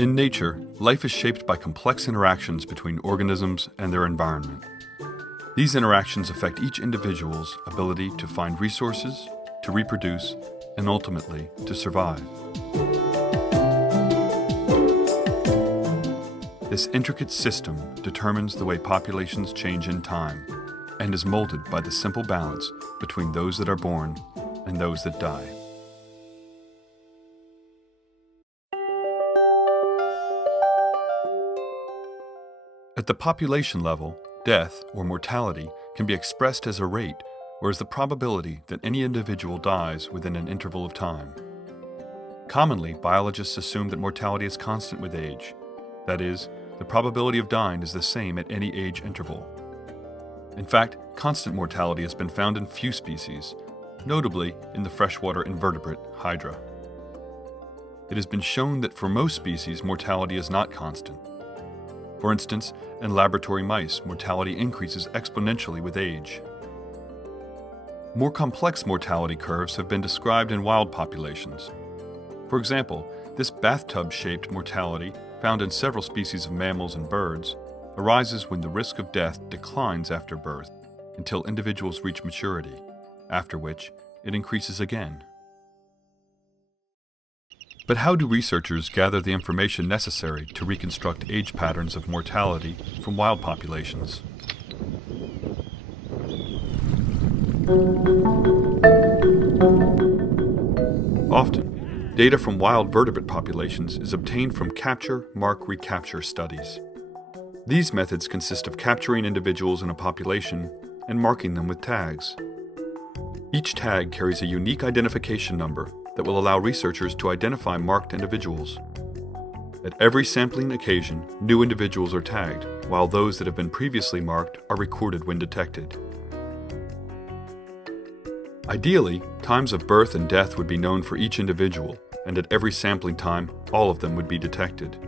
In nature, life is shaped by complex interactions between organisms and their environment. These interactions affect each individual's ability to find resources, to reproduce, and ultimately to survive. This intricate system determines the way populations change in time and is molded by the simple balance between those that are born and those that die. At the population level, death, or mortality, can be expressed as a rate, or as the probability that any individual dies within an interval of time. Commonly, biologists assume that mortality is constant with age. That is, the probability of dying is the same at any age interval. In fact, constant mortality has been found in few species, notably in the freshwater invertebrate Hydra. It has been shown that for most species, mortality is not constant. For instance, in laboratory mice, mortality increases exponentially with age. More complex mortality curves have been described in wild populations. For example, this bathtub-shaped mortality, found in several species of mammals and birds, arises when the risk of death declines after birth until individuals reach maturity, after which it increases again. But how do researchers gather the information necessary to reconstruct age patterns of mortality from wild populations? Often, data from wild vertebrate populations is obtained from capture, mark, recapture studies. These methods consist of capturing individuals in a population and marking them with tags. Each tag carries a unique identification number that will allow researchers to identify marked individuals. At every sampling occasion, new individuals are tagged, while those that have been previously marked are recorded when detected. Ideally, times of birth and death would be known for each individual, and at every sampling time, all of them would be detected.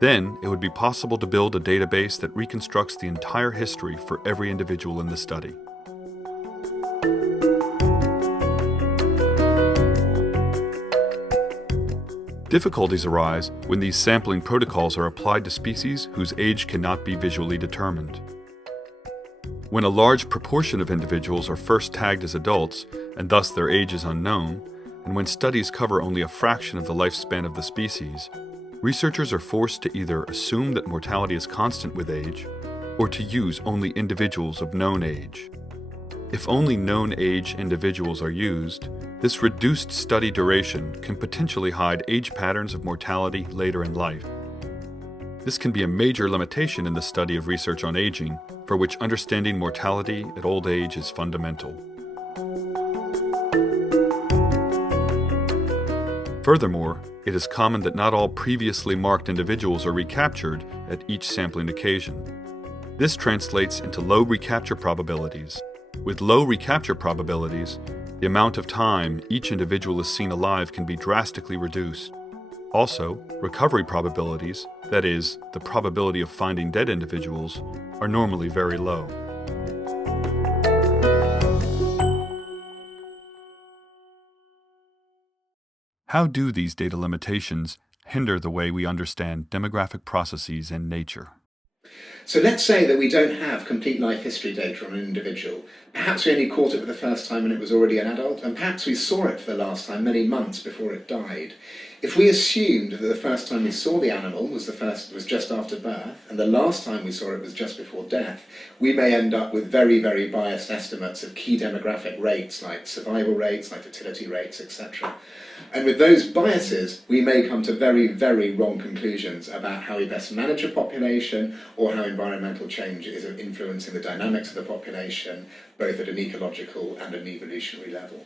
Then, it would be possible to build a database that reconstructs the entire history for every individual in the study. Difficulties arise when these sampling protocols are applied to species whose age cannot be visually determined. When a large proportion of individuals are first tagged as adults, and thus their age is unknown, and when studies cover only a fraction of the lifespan of the species, researchers are forced to either assume that mortality is constant with age, or to use only individuals of known age. If only known age individuals are used, this reduced study duration can potentially hide age patterns of mortality later in life. This can be a major limitation in the study of research on aging, for which understanding mortality at old age is fundamental. Furthermore, it is common that not all previously marked individuals are recaptured at each sampling occasion. This translates into low recapture probabilities. With low recapture probabilities, the amount of time each individual is seen alive can be drastically reduced. Also, recovery probabilities, that is, the probability of finding dead individuals, are normally very low. How do these data limitations hinder the way we understand demographic processes in nature? So let's say that we don't have complete life history data on an individual. Perhaps we only caught it for the first time when it was already an adult, and perhaps we saw it for the last time many months before it died. If we assumed that the first time we saw the animal was just after birth, and the last time we saw it was just before death, we may end up with very, very biased estimates of key demographic rates, like survival rates, like fertility rates, etc. And with those biases, we may come to very, very wrong conclusions about how we best manage a population or how environmental change is influencing the dynamics of the population, both at an ecological and an evolutionary level.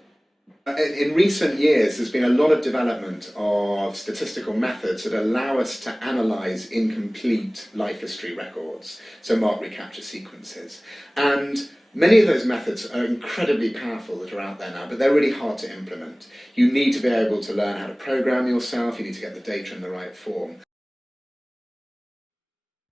In recent years, there's been a lot of development of statistical methods that allow us to analyse incomplete life history records, so mark recapture sequences. And many of those methods are incredibly powerful that are out there now, but they're really hard to implement. You need to be able to learn how to program yourself, you need to get the data in the right form.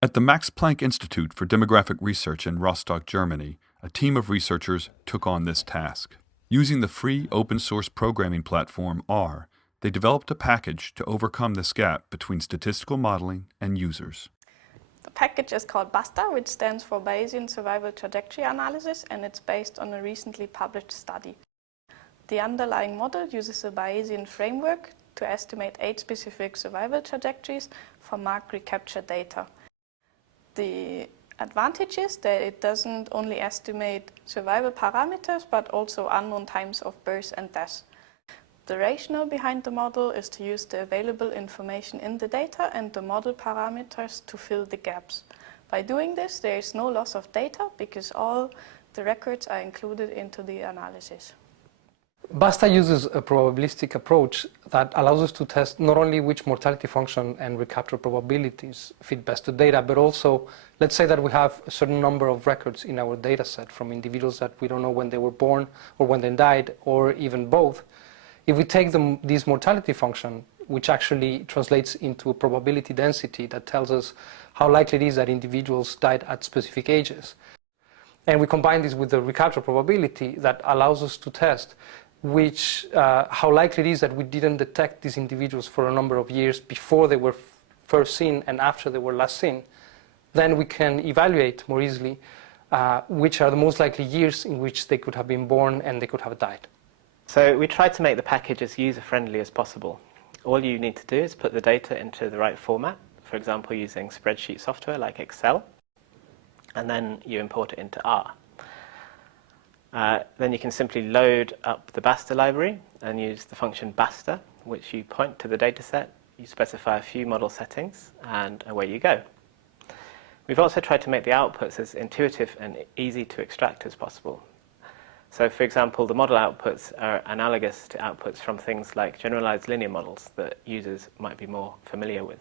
At the Max Planck Institute for Demographic Research in Rostock, Germany, a team of researchers took on this task. Using the free open-source programming platform R, They developed a package to overcome this gap between statistical modeling and users. The package is called BaSTA, which stands for Bayesian Survival Trajectory Analysis, and it's based on a recently published study. The underlying model uses a Bayesian framework to estimate age-specific survival trajectories for marked recapture data. The advantage is that it doesn't only estimate survival parameters, but also unknown times of birth and death. The rationale behind the model is to use the available information in the data and the model parameters to fill the gaps. By doing this, there is no loss of data because all the records are included into the analysis. BaSTA uses a probabilistic approach that allows us to test not only which mortality function and recapture probabilities fit best to data, but also, let's say that we have a certain number of records in our data set from individuals that we don't know when they were born or when they died, or even both. If we take this mortality function, which actually translates into a probability density that tells us how likely it is that individuals died at specific ages, and we combine this with the recapture probability that allows us to test how likely it is that we didn't detect these individuals for a number of years before they were first seen and after they were last seen, then we can evaluate more easily which are the most likely years in which they could have been born and they could have died. So we tried to make the package as user-friendly as possible. All you need to do is put the data into the right format, for example using spreadsheet software like Excel, and then you import it into R. Then you can simply load up the BaSTA library and use the function BaSTA, which you point to the dataset, you specify a few model settings, and away you go. We've also tried to make the outputs as intuitive and easy to extract as possible. So, for example, the model outputs are analogous to outputs from things like generalized linear models that users might be more familiar with.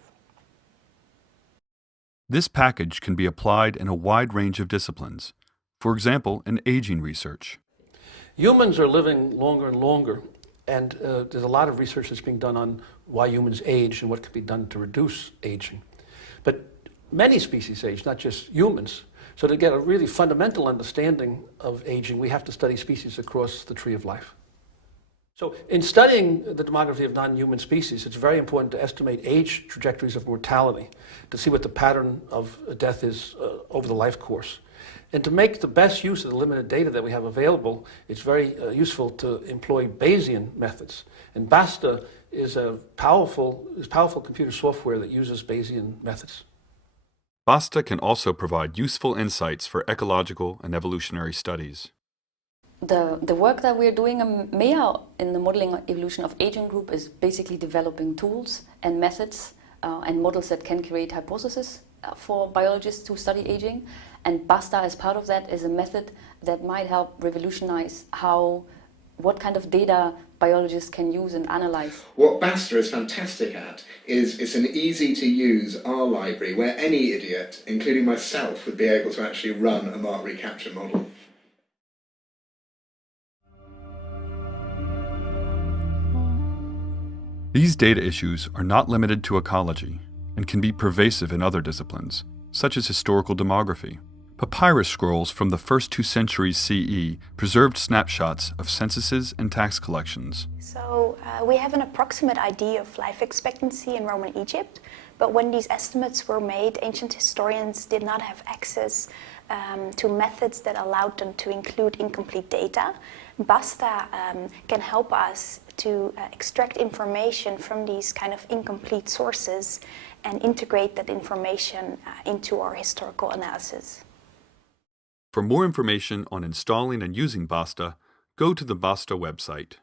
This package can be applied in a wide range of disciplines. For example, in aging research. Humans are living longer and longer, and there's a lot of research that's being done on why humans age and what can be done to reduce aging. But many species age, not just humans. So to get a really fundamental understanding of aging, we have to study species across the tree of life. So in studying the demography of non-human species, it's very important to estimate age trajectories of mortality, to see what the pattern of death is over the life course. And to make the best use of the limited data that we have available, it's very useful to employ Bayesian methods. And BaSTA is powerful computer software that uses Bayesian methods. BaSTA can also provide useful insights for ecological and evolutionary studies. The work that we're doing in MEA in the Modeling Evolution of Aging group is basically developing tools and methods and models that can create hypotheses for biologists to study aging. And BaSTA, as part of that, is a method that might help revolutionize what kind of data biologists can use and analyze. What BaSTA is fantastic at is it's an easy-to-use R library where any idiot, including myself, would be able to actually run a mark recapture model. These data issues are not limited to ecology and can be pervasive in other disciplines, such as historical demography. Papyrus scrolls from the first 2 centuries CE preserved snapshots of censuses and tax collections. So we have an approximate idea of life expectancy in Roman Egypt, but when these estimates were made, ancient historians did not have access to methods that allowed them to include incomplete data. BaSTA can help us to extract information from these kind of incomplete sources and integrate that information into our historical analysis. For more information on installing and using BaSTA, go to the BaSTA website.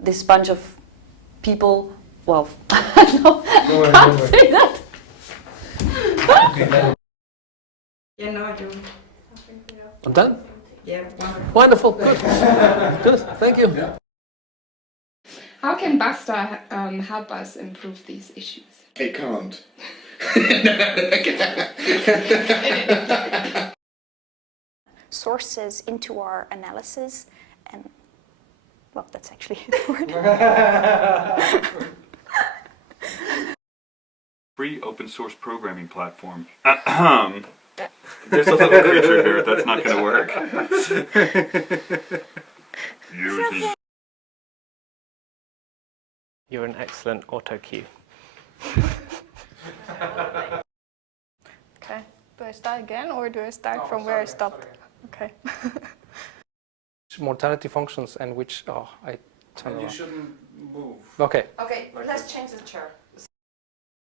This bunch of people, well, I can't say that. Yeah, no, I do. I'm done? Yeah, Wonderful. wonderful. Good. Good. Thank you. How can BaSTA help us improve these issues? It can't. Sources into our analysis, and well, that's actually the word. Free open source programming platform. There's a little creature here. That's not going to work. You're an excellent auto cue. Okay. Do I start again or do I start from where I stopped? Okay. Mortality functions and which, I turn around. shouldn't move. Okay. Okay, let's change the chair.